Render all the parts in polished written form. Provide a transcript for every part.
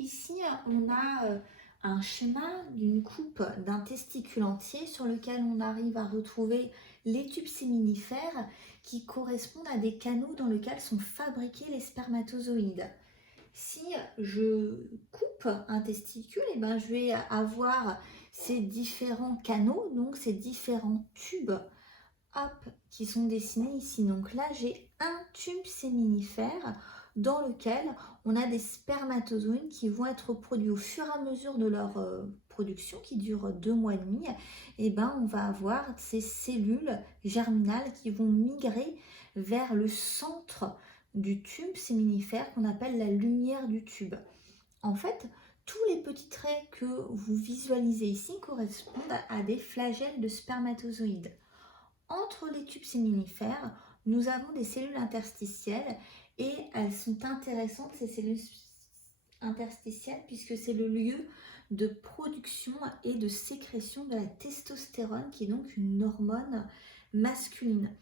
Ici, on a un schéma d'une coupe d'un testicule entier sur lequel on arrive à retrouver les tubes séminifères qui correspondent à des canaux dans lesquels sont fabriqués les spermatozoïdes. Si je coupe un testicule, je vais avoir ces différents canaux, donc ces différents tubes qui sont dessinés ici. Donc là, j'ai un tube séminifère dans lequel on a des spermatozoïdes qui vont être produits au fur et à mesure de leur production, qui dure 2 mois et demi. On va avoir ces cellules germinales qui vont migrer vers le centre du tube séminifère qu'on appelle la lumière du tube. En fait, tous les petits traits que vous visualisez ici correspondent à des flagelles de spermatozoïdes. Entre les tubes séminifères, nous avons des cellules interstitielles et elles sont intéressantes, ces cellules interstitielles, puisque c'est le lieu de production et de sécrétion de la testostérone, qui est donc une hormone masculine.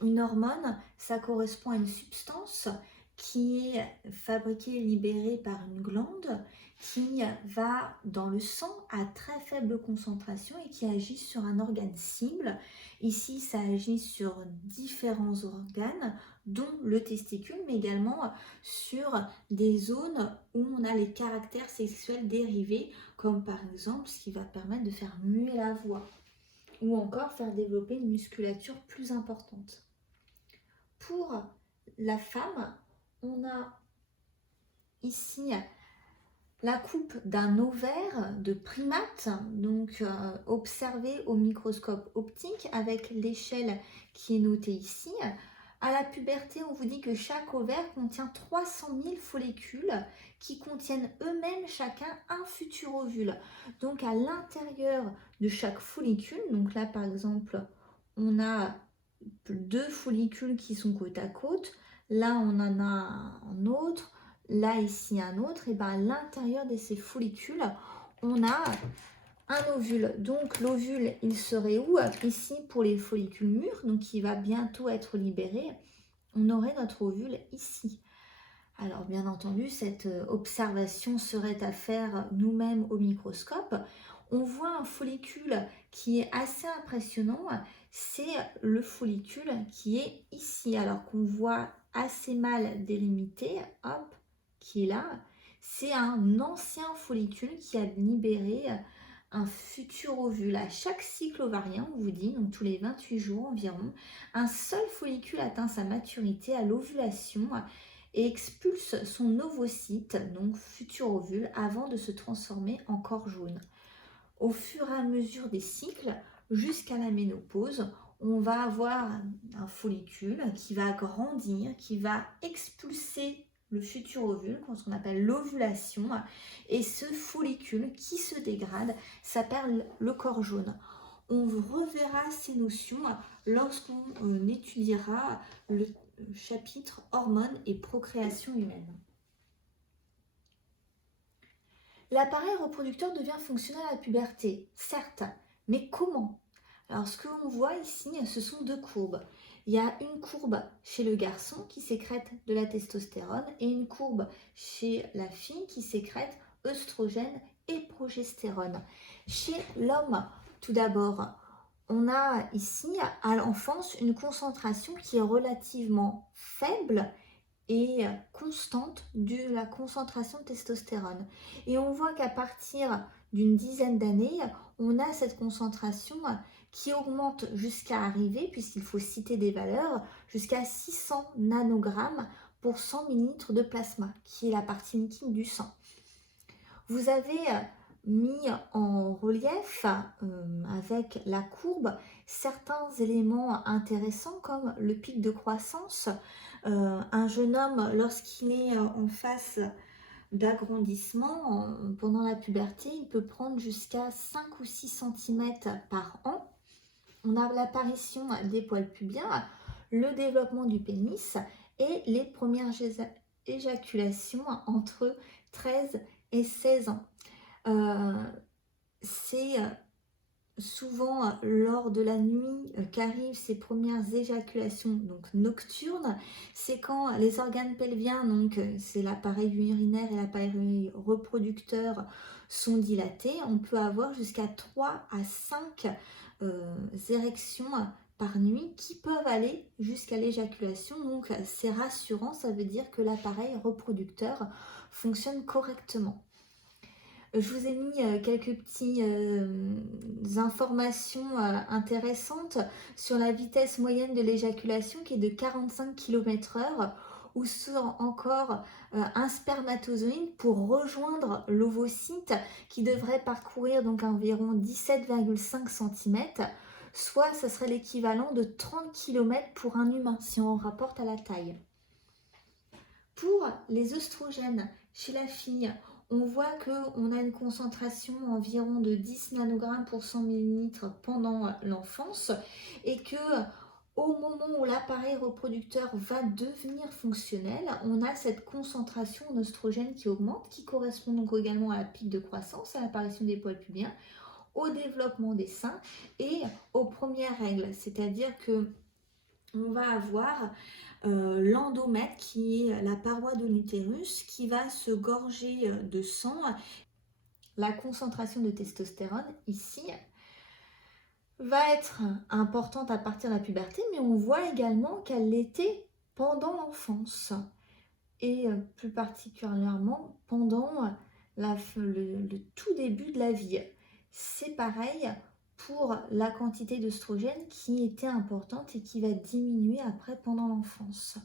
Une hormone, ça correspond à une substance qui est fabriquée et libérée par une glande qui va dans le sang à très faible concentration et qui agit sur un organe cible. Ici, ça agit sur différents organes, dont le testicule, mais également sur des zones où on a les caractères sexuels dérivés, comme par exemple ce qui va permettre de faire muer la voix, ou encore faire développer une musculature plus importante. Pour la femme, on a ici la coupe d'un ovaire de primate, donc observé au microscope optique avec l'échelle qui est notée ici. À la puberté, on vous dit que chaque ovaire contient 300 000 follicules qui contiennent eux-mêmes chacun un futur ovule. Donc à l'intérieur de chaque follicule, donc là par exemple, on a 2 follicules qui sont côte à côte, là on en a un autre, là ici un autre, et à l'intérieur de ces follicules, on a un ovule. Donc l'ovule, il serait où? Ici pour les follicules mûrs, donc qui va bientôt être libéré, on aurait notre ovule ici. Alors bien entendu, cette observation serait à faire nous-mêmes au microscope. On voit un follicule qui est assez impressionnant, c'est le follicule qui est ici, alors qu'on voit assez mal délimité, qui est là. C'est un ancien follicule qui a libéré un futur ovule. À chaque cycle ovarien, on vous dit, donc tous les 28 jours environ, un seul follicule atteint sa maturité à l'ovulation et expulse son ovocyte, donc futur ovule, avant de se transformer en corps jaune. Au fur et à mesure des cycles, jusqu'à la ménopause, on va avoir un follicule qui va grandir, qui va expulser le futur ovule, ce qu'on appelle l'ovulation, et ce follicule qui se dégrade s'appelle le corps jaune. On reverra ces notions lorsqu'on étudiera le chapitre hormones et procréation humaine. L'appareil reproducteur devient fonctionnel à la puberté, certes, mais comment? Alors ce que l'on voit ici, ce sont 2 courbes. Il y a une courbe chez le garçon qui sécrète de la testostérone et une courbe chez la fille qui sécrète œstrogène et progestérone. Chez l'homme, tout d'abord, on a ici à l'enfance une concentration qui est relativement faible et constante de la concentration de testostérone. Et on voit qu'à partir d'une dizaine d'années, on a cette concentration qui augmente jusqu'à arriver, puisqu'il faut citer des valeurs, jusqu'à 600 nanogrammes pour 100 ml de plasma, qui est la partie liquide du sang. Vous avez mis en relief avec la courbe certains éléments intéressants comme le pic de croissance. Un jeune homme, lorsqu'il est en phase d'agrandissement pendant la puberté, il peut prendre jusqu'à 5 ou 6 cm par an. On a l'apparition des poils pubiens, le développement du pénis et les premières éjaculations entre 13 et 16 ans. C'est souvent lors de la nuit qu'arrivent ces premières éjaculations donc nocturnes. C'est quand les organes pelviens, donc c'est l'appareil urinaire et l'appareil reproducteur, sont dilatés. On peut avoir jusqu'à 3 à 5 érections par nuit qui peuvent aller jusqu'à l'éjaculation. Donc c'est rassurant, ça veut dire que l'appareil reproducteur fonctionne correctement. Je vous ai mis quelques petites informations intéressantes sur la vitesse moyenne de l'éjaculation qui est de 45 km/h, ou sur encore un spermatozoïde pour rejoindre l'ovocyte qui devrait parcourir donc environ 17,5 cm, soit ça serait l'équivalent de 30 km pour un humain si on rapporte à la taille. Pour les œstrogènes chez la fille, on voit qu'on a une concentration environ de 10 nanogrammes pour 100 ml pendant l'enfance, et que au moment où l'appareil reproducteur va devenir fonctionnel, on a cette concentration en œstrogène qui augmente, qui correspond donc également à la pic de croissance, à l'apparition des poils pubiens, au développement des seins et aux premières règles. C'est-à-dire que on va avoir l'endomètre, qui est la paroi de l'utérus, qui va se gorger de sang. La concentration de testostérone ici va être importante à partir de la puberté, mais on voit également qu'elle l'était pendant l'enfance et plus particulièrement pendant le tout début de la vie. C'est pareil pour la quantité d'œstrogène qui était importante et qui va diminuer après pendant l'enfance.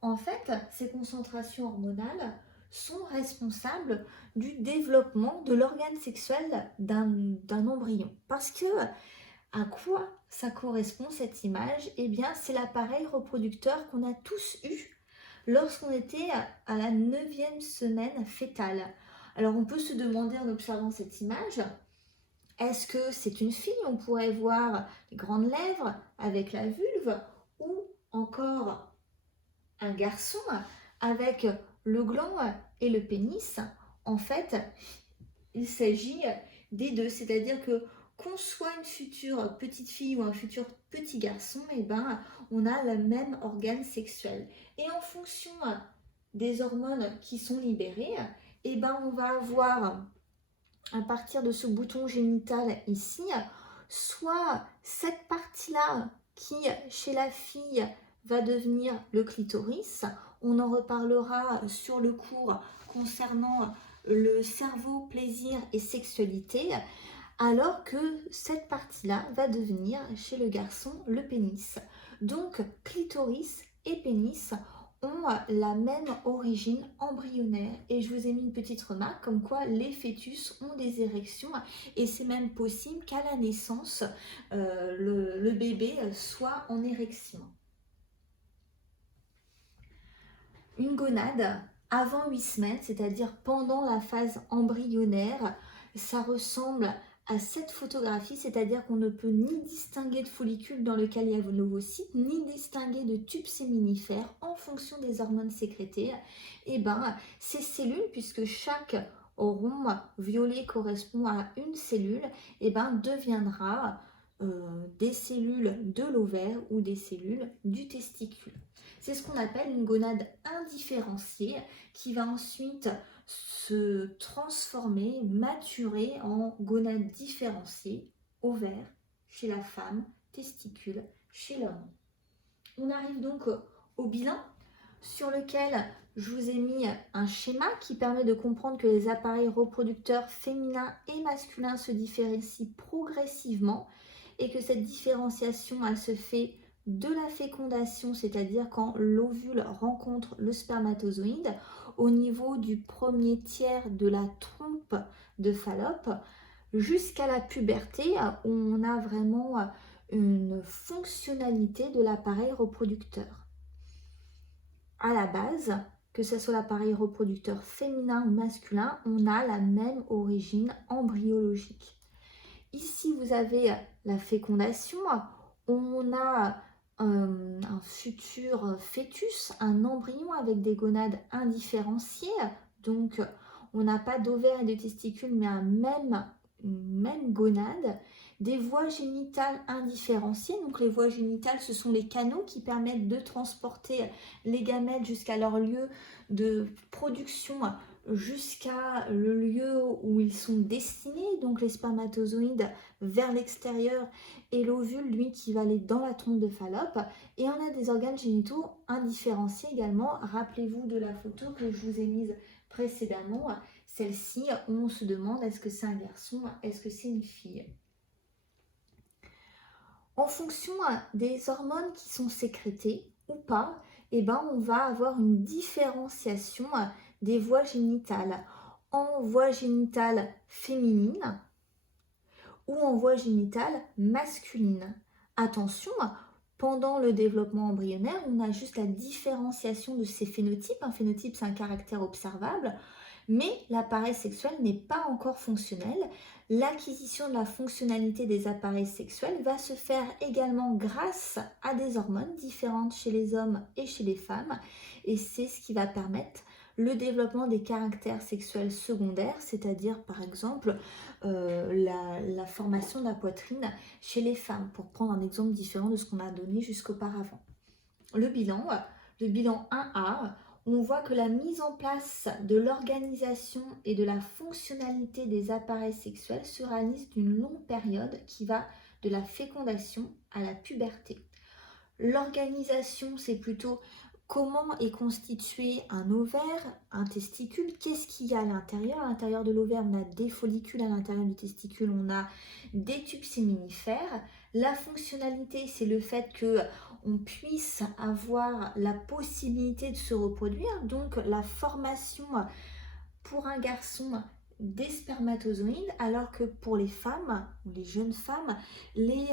En fait, ces concentrations hormonales sont responsables du développement de l'organe sexuel d'un embryon. Parce que à quoi ça correspond cette image? Eh bien, c'est l'appareil reproducteur qu'on a tous eu lorsqu'on était à la 9e semaine fœtale. Alors, on peut se demander en observant cette image, est-ce que c'est une fille? On pourrait voir les grandes lèvres avec la vulve, ou encore un garçon avec le gland et le pénis. En fait, il s'agit des deux, c'est-à-dire que qu'on soit une future petite fille ou un futur petit garçon, eh ben, on a le même organe sexuel. Et en fonction des hormones qui sont libérées, eh ben, on va avoir, à partir de ce bouton génital ici, soit cette partie-là qui, chez la fille, va devenir le clitoris. On en reparlera sur le cours concernant le cerveau, plaisir et sexualité, alors que cette partie-là va devenir chez le garçon le pénis. Donc clitoris et pénis ont la même origine embryonnaire, et je vous ai mis une petite remarque comme quoi les fœtus ont des érections, et c'est même possible qu'à la naissance le bébé soit en érection. Une gonade avant 8 semaines, c'est-à-dire pendant la phase embryonnaire, ça ressemble à cette photographie, c'est-à-dire qu'on ne peut ni distinguer de follicule dans lequel il y a vos ovocytes, ni distinguer de tubes séminifères en fonction des hormones sécrétées. Et ben, ces cellules, puisque chaque rond violet correspond à une cellule, et ben deviendra des cellules de l'ovaire ou des cellules du testicule. C'est ce qu'on appelle une gonade indifférenciée, qui va ensuite se transformer, maturer en gonade différenciée, ovaire chez la femme, testicule chez l'homme. On arrive donc au bilan, sur lequel je vous ai mis un schéma qui permet de comprendre que les appareils reproducteurs féminins et masculins se différencient progressivement, et que cette différenciation, elle se fait de la fécondation, c'est-à-dire quand l'ovule rencontre le spermatozoïde, au niveau du premier tiers de la trompe de Fallope, jusqu'à la puberté, où on a vraiment une fonctionnalité de l'appareil reproducteur. À la base, que ce soit l'appareil reproducteur féminin ou masculin, on a la même origine embryologique. Ici, vous avez la fécondation, on a un futur fœtus, un embryon avec des gonades indifférenciées, donc on n'a pas d'ovaire et de testicules, mais un même même gonade, des voies génitales indifférenciées. Donc les voies génitales, ce sont les canaux qui permettent de transporter les gamètes jusqu'à leur lieu de production, jusqu'à le lieu où ils sont destinés, donc les spermatozoïdes vers l'extérieur et l'ovule, lui, qui va aller dans la trompe de Fallope. Et on a des organes génitaux indifférenciés également. Rappelez-vous de la photo que je vous ai mise précédemment. Celle-ci, on se demande est-ce que c'est un garçon, est-ce que c'est une fille. En fonction des hormones qui sont sécrétées ou pas, eh ben, on va avoir une différenciation des voies génitales en voie génitale féminine ou en voie génitale masculine. Attention, pendant le développement embryonnaire, on a juste la différenciation de ces phénotypes. Un phénotype, c'est un caractère observable, mais l'appareil sexuel n'est pas encore fonctionnel. L'acquisition de la fonctionnalité des appareils sexuels va se faire également grâce à des hormones différentes chez les hommes et chez les femmes, et c'est ce qui va permettre le développement des caractères sexuels secondaires, c'est-à-dire par exemple la formation de la poitrine chez les femmes, pour prendre un exemple différent de ce qu'on a donné jusqu'auparavant. Le bilan 1A, on voit que la mise en place de l'organisation et de la fonctionnalité des appareils sexuels se réalise d'une longue période qui va de la fécondation à la puberté. L'organisation, c'est plutôt comment est constitué un ovaire, un testicule, qu'est-ce qu'il y a à l'intérieur. À l'intérieur de l'ovaire, on a des follicules, à l'intérieur du testicule, on a des tubes séminifères. La fonctionnalité, c'est le fait qu'on puisse avoir la possibilité de se reproduire, donc la formation pour un garçon des spermatozoïdes, alors que pour les femmes, ou les jeunes femmes, les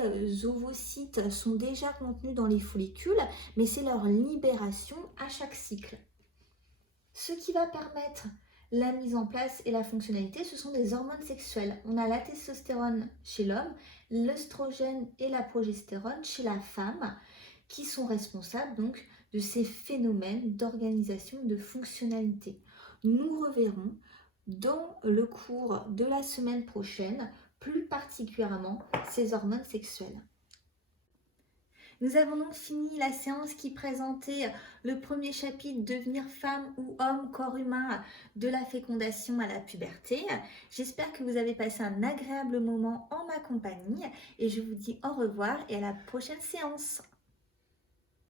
ovocytes sont déjà contenus dans les follicules, mais c'est leur libération à chaque cycle. Ce qui va permettre la mise en place et la fonctionnalité, ce sont des hormones sexuelles. On a la testostérone chez l'homme, l'œstrogène et la progestérone chez la femme, qui sont responsables donc de ces phénomènes d'organisation et de fonctionnalité. Nous reverrons dans le cours de la semaine prochaine, plus particulièrement ces hormones sexuelles. Nous avons donc fini la séance qui présentait le premier chapitre, devenir femme ou homme, corps humain, de la fécondation à la puberté. J'espère que vous avez passé un agréable moment en ma compagnie et je vous dis au revoir et à la prochaine séance.